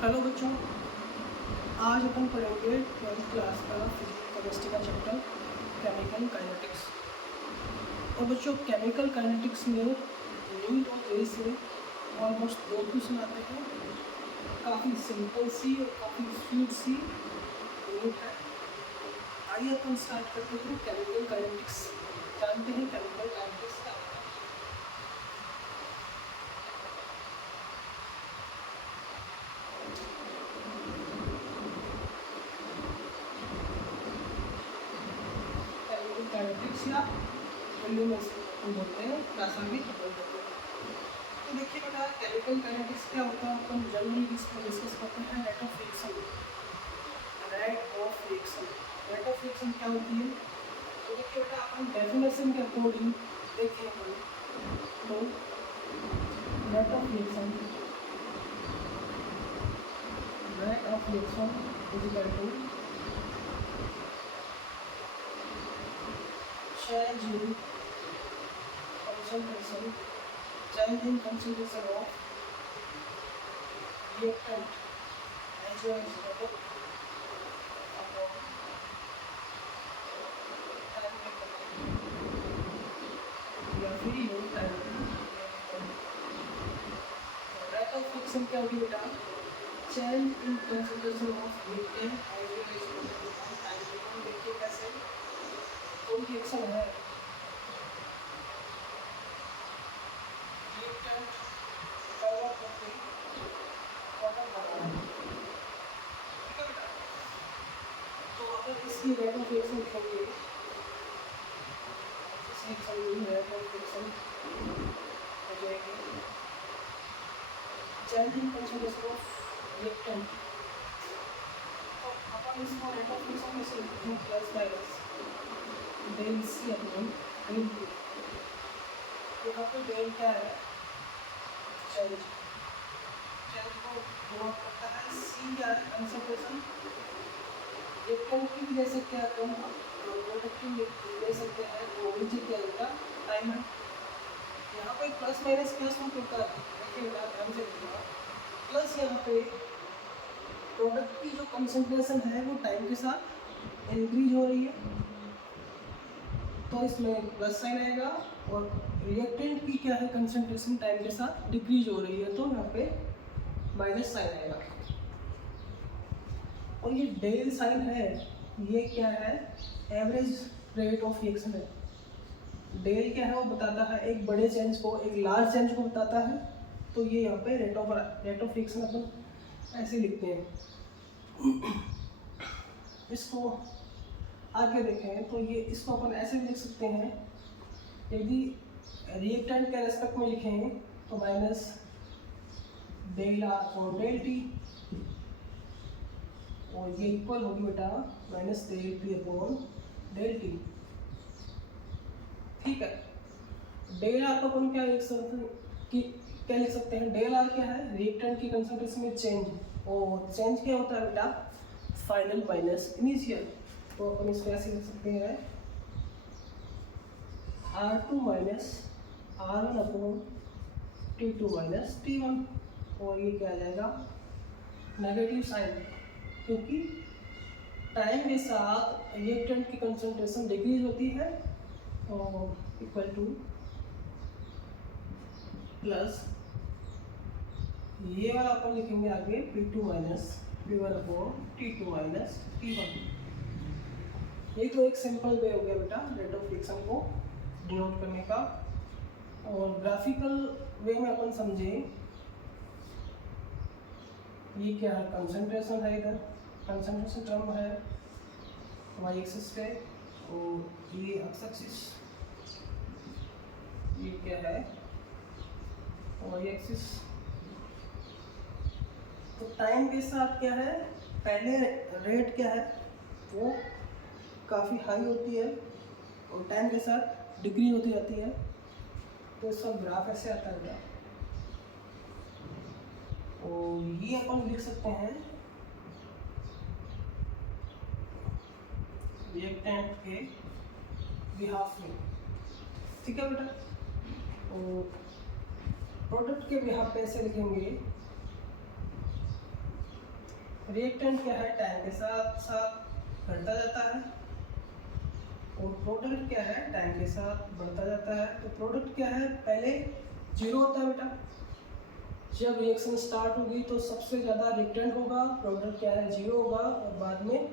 Hello बच्चों, आज अपन पढ़ेंगे 12th क्लास का फिजिकल केमिस्ट्री का चैप्टर केमिकल काइनेटिक्स। और बच्चों, केमिकल काइनेटिक्स में यूनिट और ए से ऑलमोस्ट 2 क्वेश्चन आते हैं। काफ़ी सिंपल सी और काफ़ी स्वीट सी यूनिट है। आइए अपन स्टार्ट करते हैं केमिकल काइनेटिक्स। जानते हैं केमिकल काइनेटिक्स क्या होता है? केमिकल काइनेटिक्स या हिंदी में इसको बोलते हैं, रासायनिक बोल देते हैं। तो देखिए बेटा, केमिकल काइनेटिक्स क्या होता है, अपन जनरली इसको डिस्कस करते हैं rate of reaction. Rate of reaction क्या होती है? तो देखिए बेटा, अपन डेफिनेशन के अकॉर्डिंग देखें अपन तो rate of reaction is equal to change in concentration of reactant as well as product upon time या फिर unit time. Rate of reaction क्या होगी बेटा? Change in concentration of reactant as well as product on time table. देखिए कैसे कोई reaction है, reactant convert होकर प्रोडक्ट बना रहा है, ठीक है बेटा। तो अगर इसकी रेट ऑफ रिएक्शन लिखेंगे, इस रिएक्शन में रेट ऑफ रिएक्शन हो जाएगी change in concentration of reactant. तो अपन इसको रेट ऑफ रिएक्शन में से लिखते हैं plus minus del C upon del T. यहाँ पे डेल क्या है? चेंज को डिनोट करता है। सी क्या है? कंसंट्रेशन। रिएक्टेंट की भी ले सकते हैं अपन, प्रोडक्ट की ले सकते हैं, वो नीचे क्या होगा? टाइम है। यहाँ पे प्लस माइनस क्या सूट होता है? देखिए बेटा ध्यान से देखिएगा, प्लस यहाँ पे प्रोडक्ट की जो कंसंट्रेशन है वो टाइम के साथ इंक्रीज हो रही है, तो इसमें प्लस साइन आएगा। और रिएक्टेंट की क्या है? कंसंट्रेशन टाइम के साथ डिक्रीज हो रही है, तो यहाँ पे माइनस साइन आएगा। और ये डेल साइन है, ये क्या है? एवरेज रेट ऑफ रिएक्शन है। डेल क्या है? वो बताता है एक बड़े चेंज को, एक लार्ज चेंज को बताता है। तो ये यहाँ पे रेट ऑफ रिएक्शन अपन ऐसे लिखते हैं। इसको आगे देखें तो ये इसको अपन ऐसे भी लिख सकते हैं, यदि रिएक्टेंट के रेस्पेक्ट में लिखें तो माइनस डेल आर और डेल टी, और ये इक्वल होगी बेटा minus del T upon del T, ठीक है। डेल आर को अपन क्या लिख सकते हैं? डेल आर क्या है? रिएक्टेंट की कंसंट्रेशन में चेंज, और चेंज क्या होता है बेटा? Final minus initial. तो अपन इसको ऐसे लिख सकते हैं R2 minus R1 upon T2 minus T1। और ये क्या आ जाएगा? नेगेटिव साइन, क्योंकि टाइम के साथ रिएक्टेंट की कंसंट्रेशन डिक्रीज होती है, और इक्वल टू प्लस ये वाला अपन लिखेंगे आगे P2 minus P1 upon T2 minus T1। ये तो एक सिंपल वे हो गया बेटा रेट ऑफ रिएक्शन को डिनोट करने का। और ग्राफिकल वे में अपन समझे, ये क्या है? कंसंट्रेशन है, इधर कंसंट्रेशन टर्म है वाई एक्सिस पे, और ये एक्स एक्सिस, ये क्या है? Y axis. तो टाइम के साथ क्या है? पहले रेट क्या है? वो काफ़ी हाई होती है और टाइम के साथ डिक्रीज होती जाती है, तो इसका ग्राफ ऐसे आता है। और ये अपन लिख सकते हैं रिएक्टेंट के बिहाफ में, ठीक है बेटा। और प्रोडक्ट के बिहाफ पे ऐसे लिखेंगे रिएक्टेंट क्या है, टाइम के साथ साथ घटता जाता है, और प्रोडक्ट क्या है, टाइम के साथ बढ़ता जाता है। तो प्रोडक्ट क्या है, पहले जीरो होता है बेटा, जब रिएक्शन स्टार्ट होगी तो सबसे ज़्यादा रिएक्टेंट होगा, प्रोडक्ट क्या है, जीरो होगा, और बाद में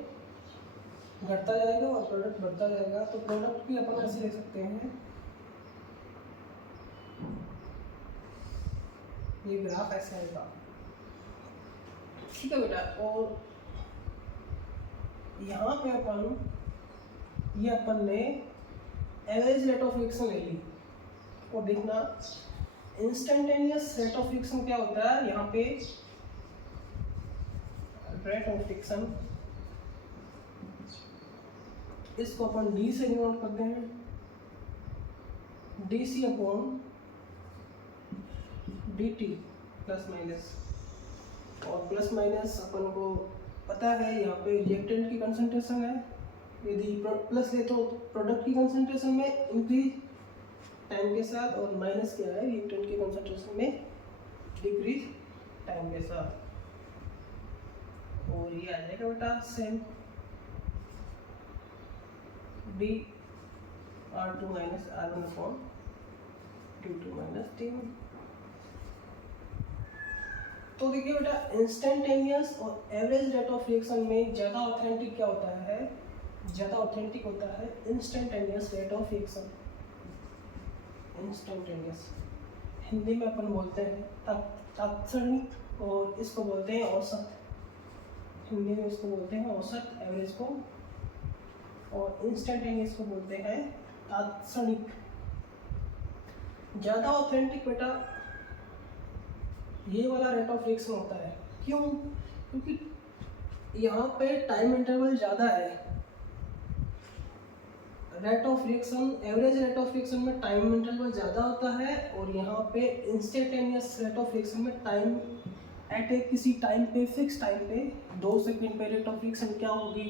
घटता जाएगा और प्रोडक्ट बढ़ता जाएगा। तो प्रोडक्ट भी अपन ऐसे लिख सकते हैं, ये ग्राफ ऐसे आएगा, ठीक है बेटा। और यहाँ पे अपन ने एवरेज रेट ऑफ रिएक्शन ले ली, और देखना इंस्टेंटेनियस रेट ऑफ रिएक्शन क्या होता है। यहाँ पे रेट ऑफ रिएक्शन, इसको अपन डी से डिनोट करते हैं, D C upon D T plus minus, और प्लस माइनस अपन को पता है यहाँ पे रिएक्टेंट की कंसंट्रेशन है, यदि प्लस ले तो प्रोडक्ट की कंसंट्रेशन में इंक्रीज टाइम के साथ, और माइनस क्या है, रिएक्टेंट की कंसंट्रेशन में डिक्रीज टाइम के साथ। और ये आ जाएगा बेटा same D R2 minus R1 upon T2 minus T1। तो देखिए बेटा, इंस्टेंटेनियस और एवरेज रेट ऑफ रिएक्शन में ज़्यादा ऑथेंटिक क्या होता है, ज़्यादा ऑथेंटिक होता है instantaneous rate of reaction. Instantaneous Hindi में अपन बोलते हैं तात्क्षणिक, और इसको बोलते हैं औसत, हिंदी में इसको बोलते हैं औसत एवरेज को, और इंस्टेंटेनियस को बोलते हैं तात्क्षणिक। ज़्यादा ऑथेंटिक बेटा ये वाला रेट ऑफ रिएक्शन होता है, क्यों, क्योंकि यहाँ पे टाइम इंटरवल ज़्यादा है। Rate of reaction, average rate of reaction में टाइम इंटरवल ज़्यादा होता है, और यहाँ पे इंस्टेंटेनियस रेट ऑफ रिएक्शन में टाइम एट ए किसी टाइम पे, फिक्स टाइम पे 2 सेकंड पे रेट ऑफ रिएक्शन क्या होगी।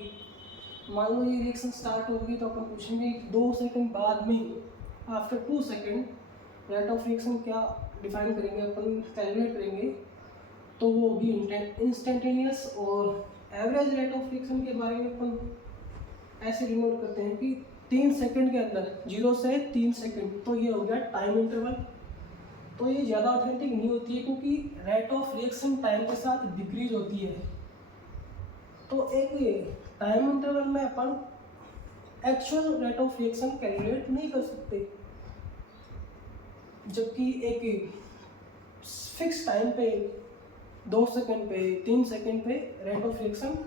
मान लो ये रिएक्शन स्टार्ट होगी तो अपन पूछेंगे 2 सेकंड बाद में, after 2 second rate of reaction क्या डिफाइन करेंगे, अपन कैलकुलेट करेंगे, तो वो होगी इंस्टेंटेनियस। और एवरेज रेट ऑफ रिएक्शन के बारे में अपन ऐसे डिनोट करते हैं कि 3 सेकंड के अंदर, 0 से 3 सेकंड, तो ये हो गया टाइम इंटरवल। तो ये ज़्यादा ऑथेंटिक नहीं होती है, क्योंकि रेट ऑफ रिएक्शन टाइम के साथ डिक्रीज होती है। तो एक ये टाइम इंटरवल में अपन actual rate of reaction calculate नहीं कर सकते, जबकि एक फिक्स टाइम पे 2 सेकंड पे, 3 सेकंड पे rate of reaction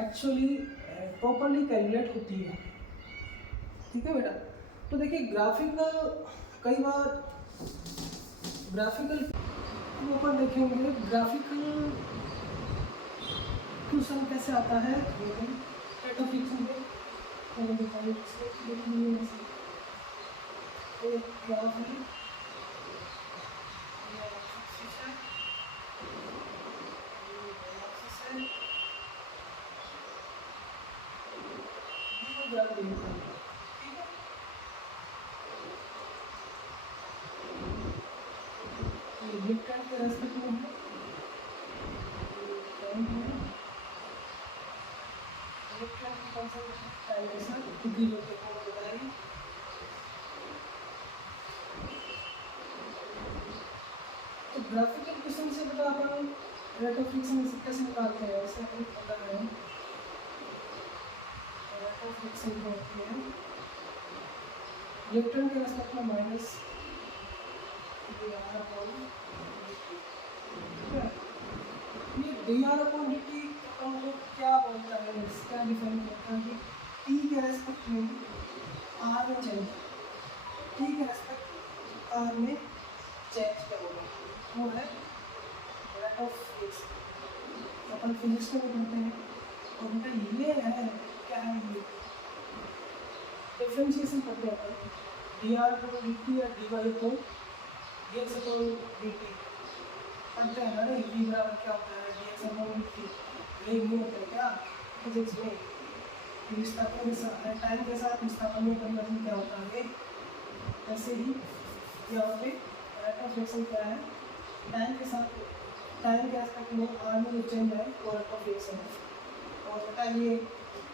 actually properly calculate होती है, ठीक है बेटा। तो देखिए ग्राफिकल, कई बार ग्राफिकल ऊपर देखेंगे, ग्राफिकल क्वेश्चन कैसे आता है रेट ऑफ रिएक्शन पे, रिएक्टेंट के रेस्पेक्ट में है, टाइम है, रिएक्टेंट की कंसंट्रेशन टाइम के साथ डिक्रीज होते हैं, वो बताएंगे। तो ग्राफिकल क्वेश्चन से बेटा अपन रेट ऑफ रिएक्शन कैसे निकालते हैं, ऐसे अपन पता है रेट ऑफ रिएक्शन क्या होती है, रिएक्टेंट के रेस्पेक्ट में माइनस ये dr/dt को क्या बोलता है, इसका डिफाइन करता है कि t के रेस्पेक्ट में r में चेंज, t के रेस्पेक्ट r में चेंज क्या होगा, वो है rate of reaction. Upon physics में पढ़ते हैं, और बेटा ये है क्या है, ये डिफरेंशिएशन करते हैं अपन, dr/dt या dy को dx अपॉन dt पढ़ते हैं ना, v बराबर क्या होता है, dx अपॉन dt, ये नहीं होता है क्या फिजिक्स में, विस्थापन के साथ टाइम के साथ विस्थापन में परिवर्तन क्या होता है। ऐसे ही यहाँ पे रेट ऑफ रिएक्शन क्या है, टाइम के साथ टाइम के एस्पेक्ट में आर में जो चेंज है वो रेट ऑफ रिएक्शन है। और बेटा ये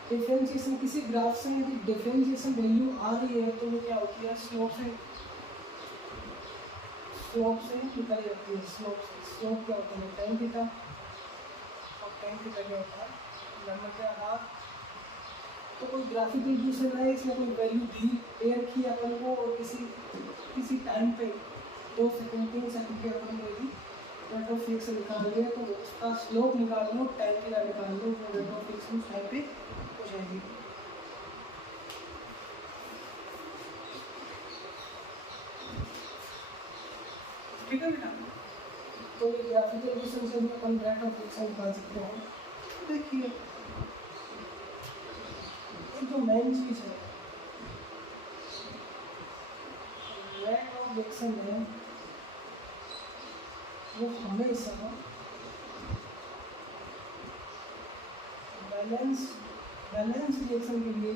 डिफरेंशिएशन किसी ग्राफ से यदि डिफरेंशिएशन वैल्यू आ रही है तो वो क्या होती है, स्लोप से निकल जाती है। स्लोप क्या होता है, tan थीटा, और tan थीटा क्या होता है, लंबा क्या हाफ। तो कोई ग्राफिकल इक्वेशन है, इसमें कोई वैल्यू दी दे रखी है अपन को, और किसी टाइम पे 2 सेकंड 3 सेकंड के अपन को यदि रेट ऑफ रिएक्शन निकाल लिया तो उसका स्लोप निकाल लो, tan थीटा निकाल लो, वो रेट ऑफ रिएक्शन उस टाइम पे हो जाएगी। ठीक है बेटा, तो ये ग्राफिकल इक्वेशन से भी अपन रेट ऑफ रिएक्शन निकाल सकते हैं। देखिए एक जो मेन चीज है रेट ऑफ रिएक्शन है, वो हमेशा बैलेंस रिएक्शन के लिए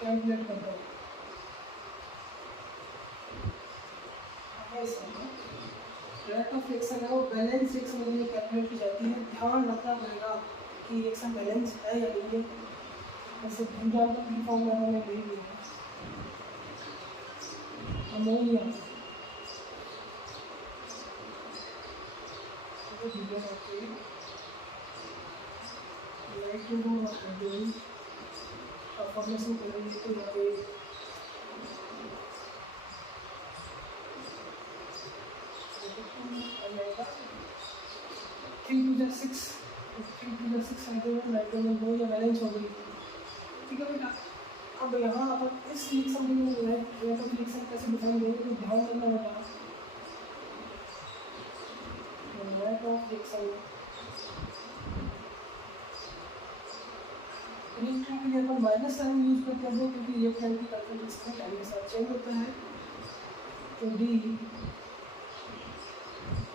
कैलकुलेट करता है। हमेशा रेट ऑफ रिएक्शन है वो बैलेंस रिएक्शन के लिए कैलकुलेट की जाती है। ध्यान रखना पड़ेगा कि रिएक्शन बैलेंस है या नहीं है। जैसे एग्जाम्पल की फॉर्म में हमने ली हुई है अमोनिया, फॉर्मेशन कर रही है तो यहाँ पे 3 to 6 नाइट्रोजन 2 या बैलेंस हो गई। ठीक है बेटा, अब यहाँ अपन इस रिएक्शन के लिए रेट ऑफ रिएक्शन कैसे डिफाइन करेंगे तो ध्यान रखना होगा। रेट ऑफ रिएक्शन रिएक्शन के लिए अपन माइनस साइन यूज करते हैं क्योंकि रिएक्टेंट की कंसंट्रेशन टाइम के साथ चेंज होता है। तो डी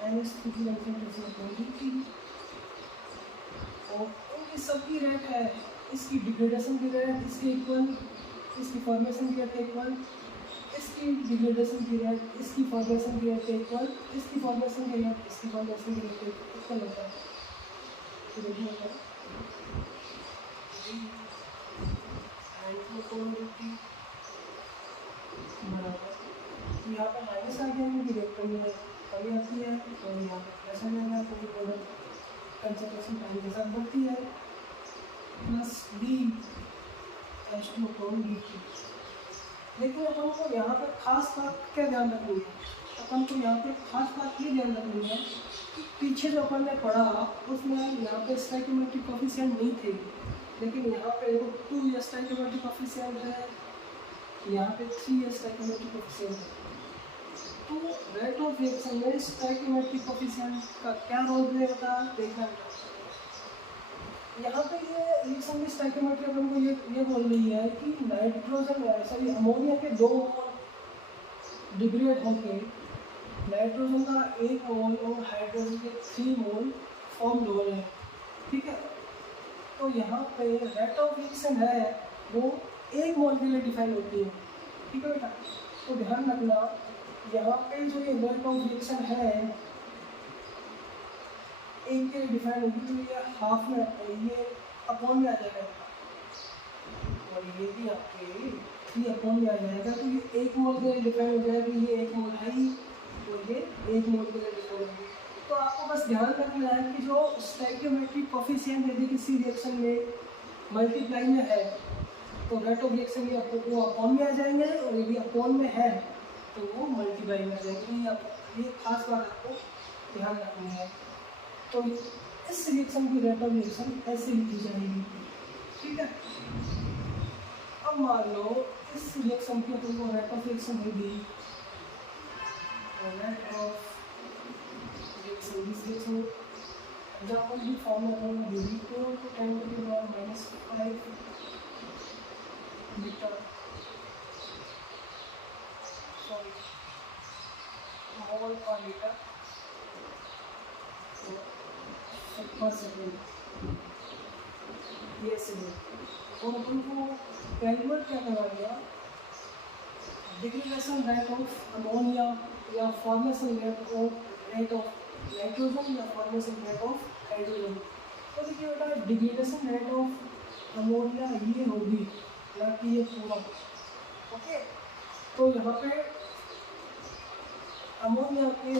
माइनस की कंसंट्रेशन क्वांटिटी और इनकी सबकी रेट है, इसकी डिग्रेडेशन की रेट इसके इक्वल, इसकी फॉर्मेशन की रेट इक्वल, इसकी डिग्रेडेशन की रेट इसकी फॉर्मेशन की रेट इक्वल, इसकी फॉर्मेशन की रेट इसकी फॉर्मेशन की रेट इक्वल होता है। तो देखिए यहाँ पर माइनस आ गया क्योंकि रिएक्टर में कमी आती है, और यहाँ पर प्लस आ जाएगा क्योंकि प्रोडक्ट कंसंट्रेशन टाइम के साथ बढ़ती है, plus D H2 upon dt। लेकिन अपन को यहाँ पर खास बात क्या ध्यान रखनी है, अपन को यहाँ पे खास बात ये ध्यान रखनी है कि पीछे जो अपन ने पढ़ा उसमें यहाँ पे स्टोइकियोमेट्रिक कोएफिशिएंट नहीं थे, लेकिन यहाँ पे देखो 2 या स्टोइकियोमेट्रिक कोएफिशिएंट है, यहाँ पे 3 या स्टोइकियोमेट्रिक कोएफिशिएंट है। तो रेट ऑफ रिएक्शन में स्टोइकियोमेट्रिक कोएफिशिएंट का क्या रोल प्ले होता है देखना है। यहाँ पे ये रिएक्शन की स्टोइकियोमेट्री अपन को ये बोल रही है कि नाइट्रोजन सॉरी अमोनिया के 2 मोल डिग्रेड होकर नाइट्रोजन का 1 मोल और हाइड्रोजन के 3 मोल फॉर्म हो रहे हैं। ठीक है, तो यहाँ पे रेट ऑफ रिएक्शन है वो 1 मोल के लिए डिफाइन होती है। ठीक है बेटा, तो ध्यान रखना यहाँ पे जो ये रेट ऑफ रिएक्शन है एक के डिफाइन होगी तो ये हाफ में ये अपॉन में आ जाएगा, और ये भी आपके 3 अपॉन में आ जाएगा। तो ये 1 मोल के लिए डिफाइन हो जाएगा, ये 1 मोल है ही, और ये 1 मोल के लिए डिफाइन होगी। तो आपको बस ध्यान रखना है कि जो स्टोइकियोमेट्रिक कोएफिशिएंट यदि किसी रिएक्शन में मल्टीप्लाई में है तो रेट ऑफ रिएक्शन ये वो अपॉन में आ जाएंगे, और यदि अपॉन में है तो वो मल्टीप्लाई में आ जाएंगे। ये खास बात आपको ध्यान रखनी है। तो इस रिएक्शन की रेट ऑफ रिएक्शन ऐसे लिखी जाएगी। ठीक है, अब मान लो इस रिएक्शन की अपन को रेट ऑफ रिएक्शन होगी, रेट ऑफ रिएक्शन इस रिएक्शन एग्जांपल की फॉर्म में अपन को दी 2 to 10 to the power -5 metre sorry mole पर लीटर पर सेकेंड ये से और अपन को कैलकुलेट क्या करवा दिया, डिग्रेडेशन रेट ऑफ अमोनिया या फॉर्मेशन रेट ऑफ नाइट्रोजन या फॉर्मेशन रेट ऑफ हाइड्रोजन। तो देखिए बेटा डिग्रेडेशन रेट ऑफ अमोनिया ये होगी, ना कि ये पूरा। ओके, तो यहाँ पे अमोनिया के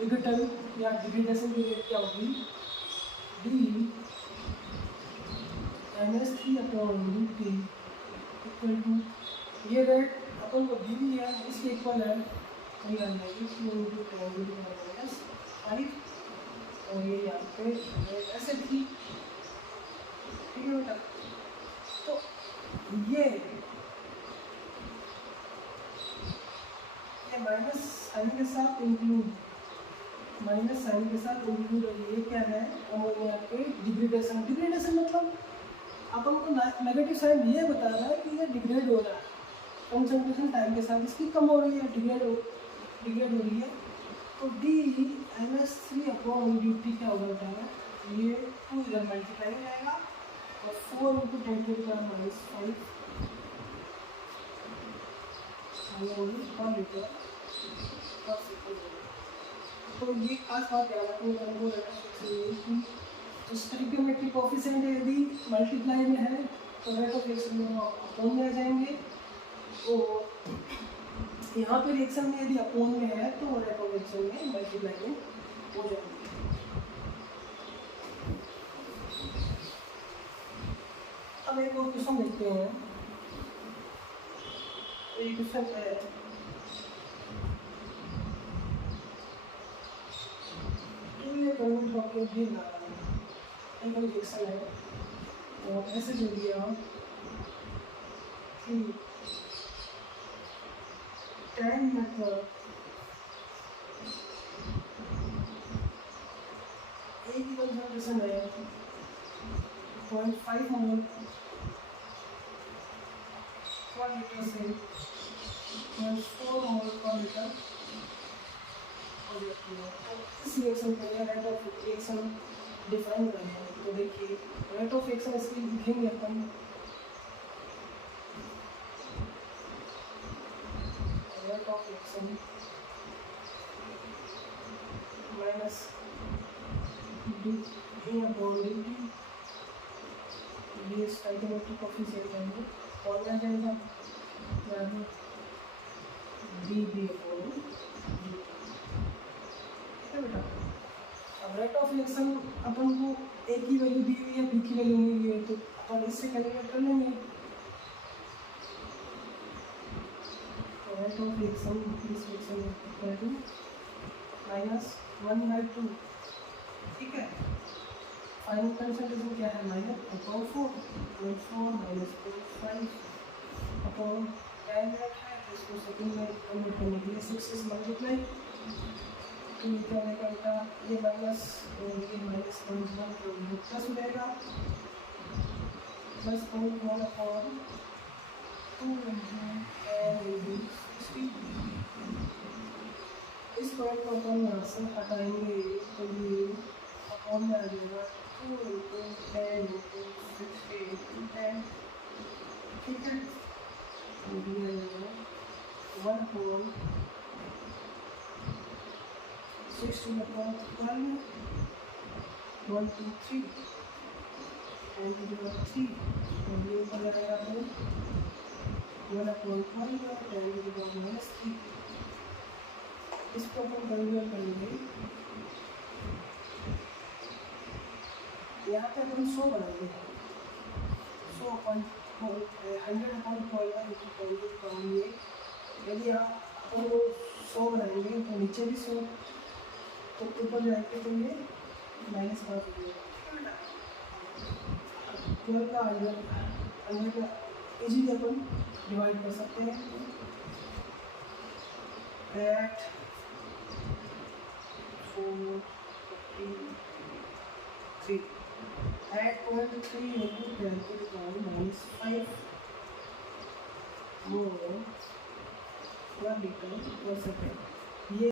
विघटन या डिग्रेडेशन की रेट क्या होगी, डी NH3/UT इक्वल टू, ये रेट अपन को दी हुई है, इसके इक्वल है -5, और ये यहाँ पे ऐसे थी। ठीक है बेटा, तो ये माइनस साइन के साथ इंक्लूड, माइनस साइन के साथ इंक्लूड, ये क्या है, अमोनिया के डिग्रेडेशन। डिग्रेडेशन मतलब अपन को नेगेटिव साइन ये बता रहा है कि ये डिग्रेड हो रहा है, कंसंट्रेशन टाइम के साथ इसकी कम हो रही है, डिग्रेड हो रही है। तो डी NH3/UT क्या होगा बेटा, ये 2 इधर मल्टीप्लाई हो जाएगा और 4 × 10⁻⁵ पर लीटर पर सेकंड। तो ये खास बात याद रखनी है कि जो स्टोइकियोमेट्रिक कोएफिशिएंट यदि मल्टीप्लाई में है तो रेट ऑफ रिएक्शन में अपोन में आ जाएंगे, और यहाँ पे रिएक्शन में यदि अपोन में है तो रेट ऑफ रिएक्शन में मल्टीप्लाई में हो जाएंगे। अब एक और क्वेश्चन देखते हैं। एक क्वेश्चन है, भी ला एक रिएक्शन है और ऐसे दे दिया कि 10 मेथड एक ही कंसंट्रेशन है 0.5 मोल पर लीटर से 0.4 मोल पर लीटर हो जाती है। तो इस रिएक्शन के लिए रेट ऑफ रिएक्शन डिफाइन करना है। तो देखिए रेट ऑफ रिएक्शन इसकी लिखेंगे अपन, रेट ऑफ रिएक्शन माइनस डी/dt, ये स्टोइकियोमेट्रिक कोएफिशिएंट है, और क्या जाएगा बराबर dB/dt। ठीक है बेटा, अब रेट ऑफ रिएक्शन अपन को एक ही वैल्यू दी हुई है, बी की वैल्यू नहीं दी है, तो अपन इससे कैलकुलेट कर लेंगे। रेट ऑफ रिएक्शन इस रिएक्शन इक्वल टू -1/2। ठीक है, फाइनल कंसंट्रेशन क्या है, -4 -0.5 अपॉन 10 मिनट है, इसको सेकंड में कन्वर्ट करने के लिए 6 से मल्टीप्लाई, तो ये क्या होगा बेटा, ये माइनस और ये -0.1 तो प्लस हो जाएगा, +0.1 अपॉन 2 × 10⁻60। इस पॉइंट को अपन यहाँ से हटाएंगे तो ये अपॉन में आ जाएगा 2 × 10⁻60 × 10। ठीक है, तो ये आ जाएगा 1/60/12 1 2 3 10⁻3, और ये ऊपर रहेगा 1/12 10⁻³ इसको अपन कैलकुलेट करेंगे। यहाँ पे अपन 100 बनाएंगे, 100/100 करेंगे। यदि आप अपन को 100 बनाएंगे तो नीचे भी 100, तो ऊपर जाएंगे तो ये -5 हो जाएगा। 12 का 100 का इजीली अपन डिवाइड कर सकते हैं। 8 4 3 8.3 into 10⁻⁵ मोल पर लीटर पर सेकेंड। ये